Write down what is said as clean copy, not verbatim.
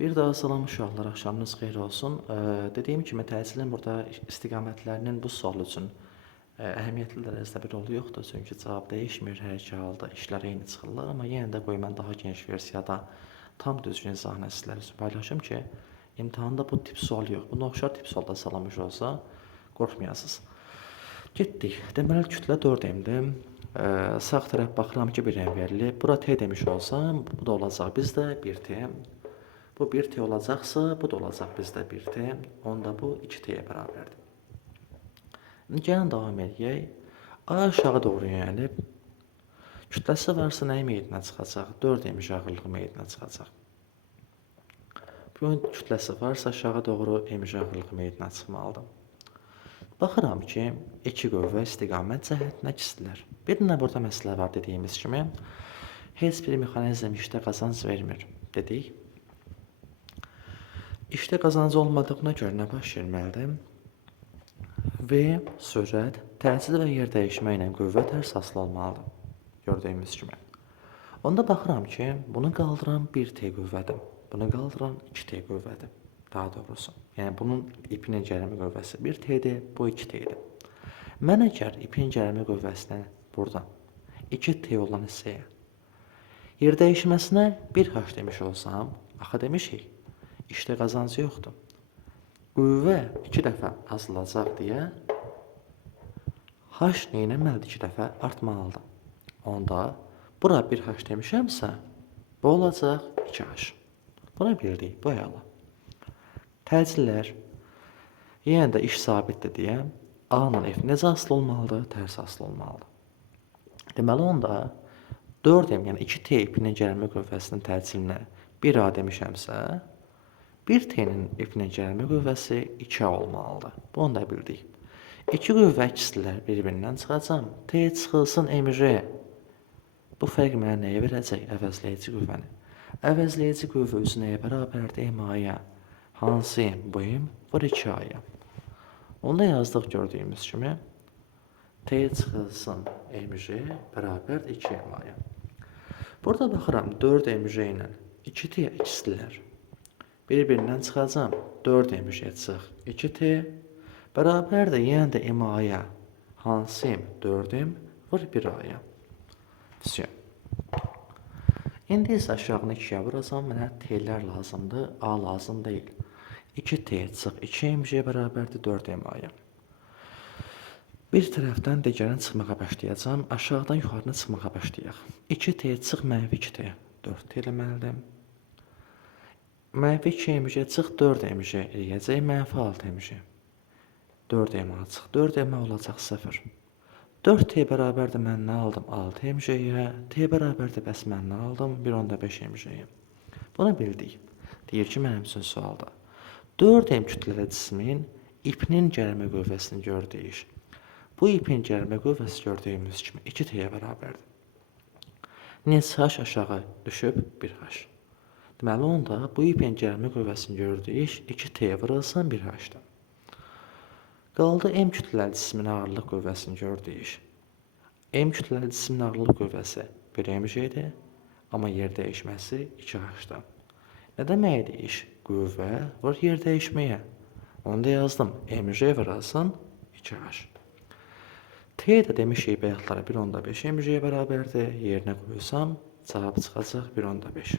Bir daha salam uşaqlar, axşamınız xeyir olsun. Dediyim kimi təhsilin burada istiqamətlərinin bu sual üçün əhəmiyyətli dərəcədə bir rolu yoxdur. Çünki cavab dəyişmir, hər iki halda işlər eyni çıxırlar. Amma yenə də qoy mən daha geniş versiyada tam düzgün izahını sizlər üçün paylaşım ki, imtahanda bu tip sual yox. Buna oxşar tip sualda salamış olsa qorxmayasınız. Getdik. Deməli kütlə 4M-dir. Sağ tərəf baxıram ki, 1M verilib. Bura T demiş olsam, bu da olacaq bizdə 1T. Bu 1T olacaqsa, bu da olacaq bizdə 1T. Onda bu 2T-yə bərabərdir. Gəlin davam edək. A aşağı doğru yönəlib. Kütləsi varsa nəyi meydinə çıxacaq? 4M ağırlığı meydinə çıxacaq. Bunun kütləsi varsa aşağı doğru M ağırlığı meydinə çıxmalıdır. Baxıram ki, iki qüvvə istiqamət cəhətinə ikisidirlər. Bir dənə burada məsələ var dediyimiz kimi, heç bir mexanizm işdə qazanc vermir dedik. İşdə qazancı olmadığına görə nə baş verməlidir? V sürət, təcil və yer dəyişmə ilə qüvvə tərs asılı olmalıdır. Gördüyümüz kimi. Onda baxıram ki, bunu qaldıran 1T qüvvədir. Bunu qaldıran 2T qüvvədir. Daha doğrusu. Yəni bunun ipinin gəlmə qüvvəsi 1T-dir, bu 2T-dir. Mən əgər ipin gəlmə qüvvəsinə buradan 2T olan hissəyə yer dəyişməsinə 1H demiş olsam, axı demişik, işdə qazancı yoxdur. Qüvvə 2 dəfə azalacaq deyə H neynəməlidir 2 dəfə artmalıdır. Onda bura 1H demişəmsə, bu olacaq 2H. Bunu bildik, bu əla. Təcillər, yenə də iş sabitdir deyə A-la F necə asılı olmalıdır? Tərs asılı olmalıdır. Deməli onda 4M, yəni 2T ipinin gəlmə qüvvəsinin təcillinə 1A demişəmsə, 1T-nin ipinin gəlmə qüvvəsi 2A olmalıdır. Bunu da bildik. İki qüvvə ikisidirlər, bir-birindən çıxacam. T çıxılsın MR. Bu fərq mənə nəyə verəcək? Əvəzləyici qüvvəni. Əvəzləyici qüvvə üzü nəyə bərabərdir? MA-ya. Hansı M? Bu M var 2A-ya. Onda yazdıq gördüyümüz kimi T çıxılsın MJ bərabər 2MA-ya. Burada baxıram 4MJ ilə 2T ikisidirlər. Bir-birindən çıxacam 4MJ çıx 2T bərabərdir yenə də MA-ya. Hansı M? 4M var 1A-ya. Vəsiyyəm. İndi isə aşağını 2-yə vuracam, mənə T'lər lazımdır, A lazım deyil. 2T çıx 2MJ bərabərdir 4MA-ya. Bir tərəfdən digərini çıxmağa başlayacam, aşağıdan yuxarını çıxmağa başlayaq. 2T çıx mənfi 2T, 4T eləməlidir. Mənfi 2MJ çıx 4MJ eləyəcək, mənfi 6MJ. 4MA çıx 4MA olacaq 0. 4T bərabərdir mən nə aldım? 6MJ-yə. T bərabərdir bəs mən nə aldım? 1.5MJ-yə. Bunu bildik. Deyir ki, mənim üçün sualda. 4M kütləli cismin ipinin gəlmə qüvvəsini gördük. Bu ipin gəlmə qüvvəsi gördüyümüz kimi 2T-yə bərabərdir. Neçə H aşağı düşüb 1H. Deməli onda bu ipin gəlmə qüvvəsini gördük. 2T vurulsan 1H-dən. Qaldı M kütləli cismin ağırlıq qüvvəsini gördük. M kütləli cismin ağırlıq qüvvəsi 1MJ-dir, amma yer dəyişməsi 2H-dan. Nə deməkdir iş? Qüvvə var yer dəyişməyə. Onu da yazdım. MJ vurulsun 2H. T də demişik bayaqlara 1.5 MJ-yə bərabərdir. Yerinə qoysam cavab çıxacaq 1.5.